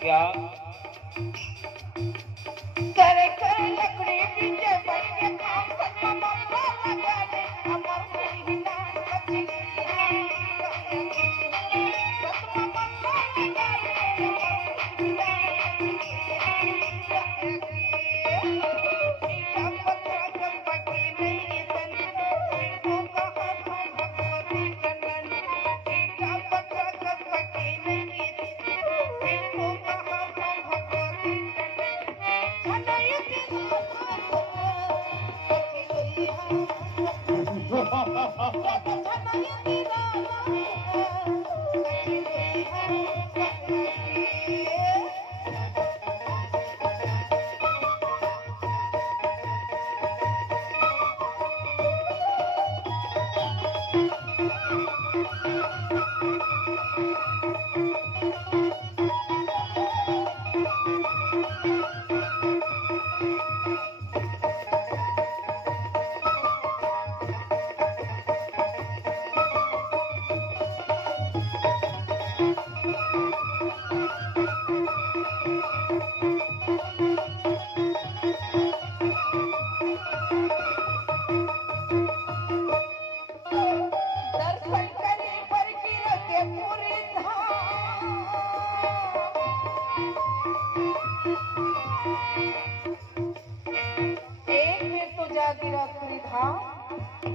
क्या करे करे लकड़ी पीछे पड़ के काम सत्ता मम्मा लगा दे अमर नहीं ना कच्ची सत्ता मम्मा लगा दे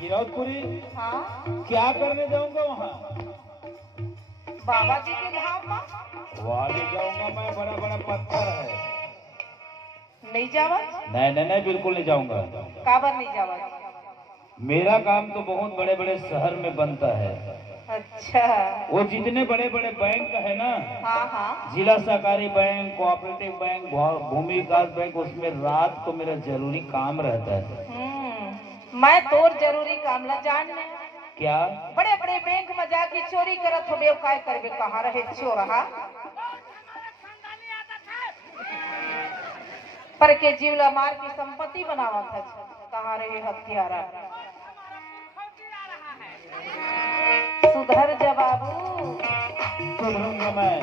गिरौदपुरी हाँ क्या करने जाऊंगा वहाँ? बाबा जी के धाम में वहाँ ले जाऊंगा मैं, बड़ा बड़ा पत्थर है। नहीं जावा? नहीं नहीं नहीं, बिल्कुल नहीं जाऊंगा। काबर नहीं जावा? मेरा काम तो बहुत बड़े बड़े शहर में बनता है। अच्छा, वो जितने बड़े बड़े बैंक है ना, हाँ हाँ, जिला सहकारी बैंक, कोऑपरेटिव बैंक, भूमि विकास बैंक, उसमें रात को मेरा जरूरी काम रहता है। मैं तोर जरूरी काम ला जान क्या? बड़े बड़े बैंक में जाके चोरी करत हो, काय करबे, कहाँ रहे चोरहा पर के जीवला मार की संपत्ति बनावा था, कहाँ रहे हथियारा। सुधर जा बाबू, सुधरूंगा मैं।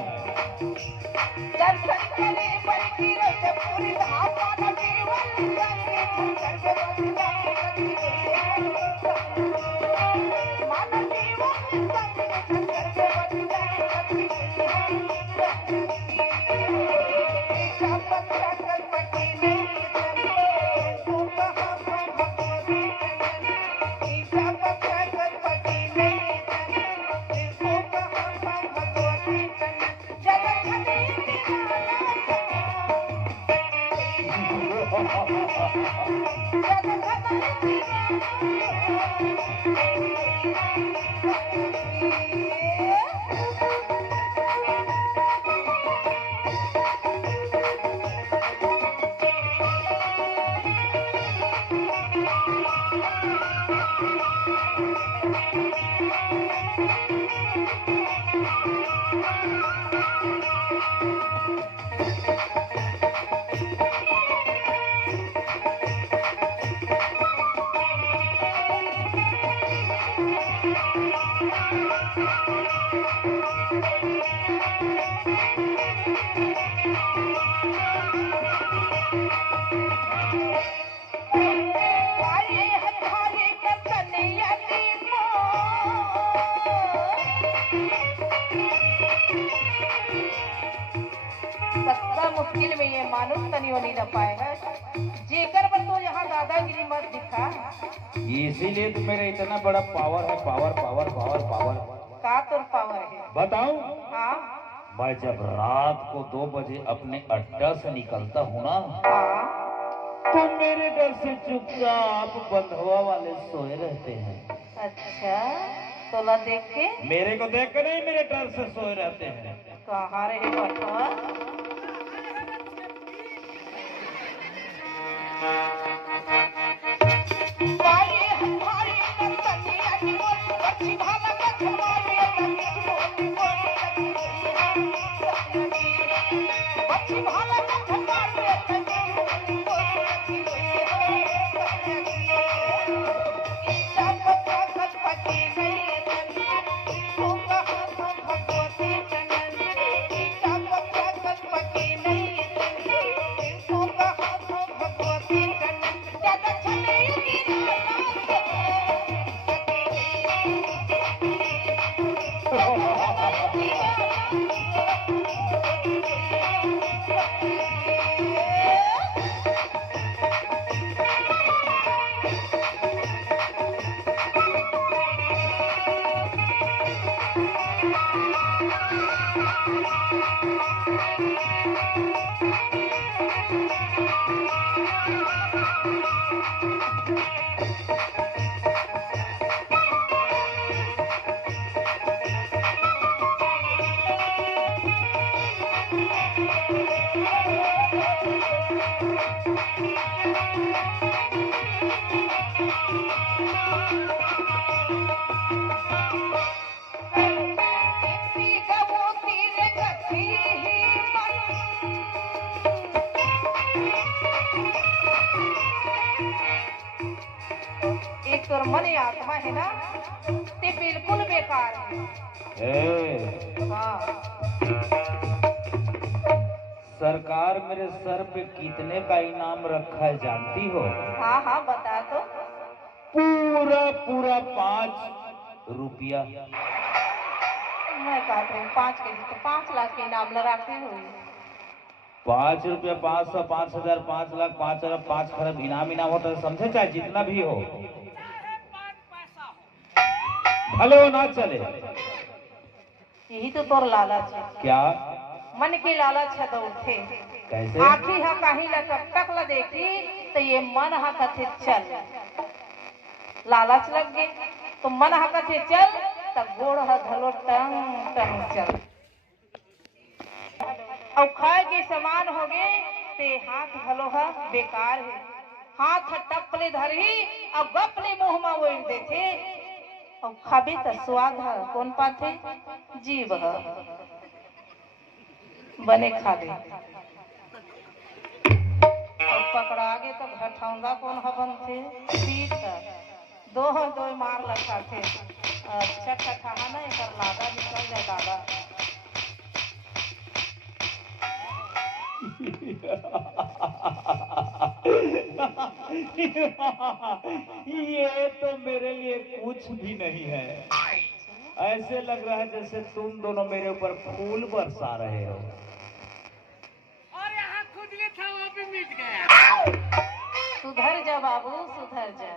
दर्शन करे पर की रत पूरी धाम ना जीवन करके बंदा माना जीवन करके बंदा मुश्किल में ये मानुष तनी नहीं न पाए है। यहाँ दादागिरी मत दिखा। इसीलिए तो मेरा इतना बड़ा पावर है, पावर पावर पावर पावर। का तोर पावर है? बताऊं? हाँ मैं जब रात को 2 बजे अपने अड्डा से निकलता हूँ ना, हाँ। तो मेरे घर से चुपचाप बंधुआ वाले सोए रहते हैं। अच्छा, तोला देख के? मेरे को देख के नहीं, मेरे डर से सोए रहते हैं। कहाँ रहे बटुआ? एक तोर मन आत्मा है ना, ते बिल्कुल बेकार है। हाँ। सरकार मेरे सर पे कितने का इनाम रखा है जानती हो? हाँ हाँ बता तो। पूरा पूरा 5 रुपया। मैं कहती हूँ 5 के तो 5 लाख के इनाम लगाते हुए। 5 रुपया, 500, 5,000, 5 लाख, 5 अरब, 5 खरब इनाम होता है, समझे? चाहे जितना भी हो, भले वो ना चले। यही तो तोर लालच है। क्या? मन की लालच है दौड़ते। कैसे? आखी हा कहीं ला टक ला देखी तो ये मन हा कथे चल, लालच लग गए तो मन हा कथे चल, तब गोड़ हा धलो टंग टंग चल। और खाए के समान हो गए ते हाथ धलो हा बेकार है। हाथ टपले धरही और गपले मुंह में ओढ़ देते और खाबे तो स्वाद है कौन पाथे? जीव है बने खाबे। और पकड़ा गे तो घटौंगा कौन है बनते? पीठ है दो मार लगा थे। अच्छा खठा ना एक लादा निकल जाए दादा। ये तो मेरे लिए कुछ भी नहीं है। ऐसे लग रहा है जैसे तुम दोनों मेरे ऊपर फूल बरसा रहे हो। और यहाँ खुजली था वो भी मिट गया। सुधर जा बाबू सुधर जा।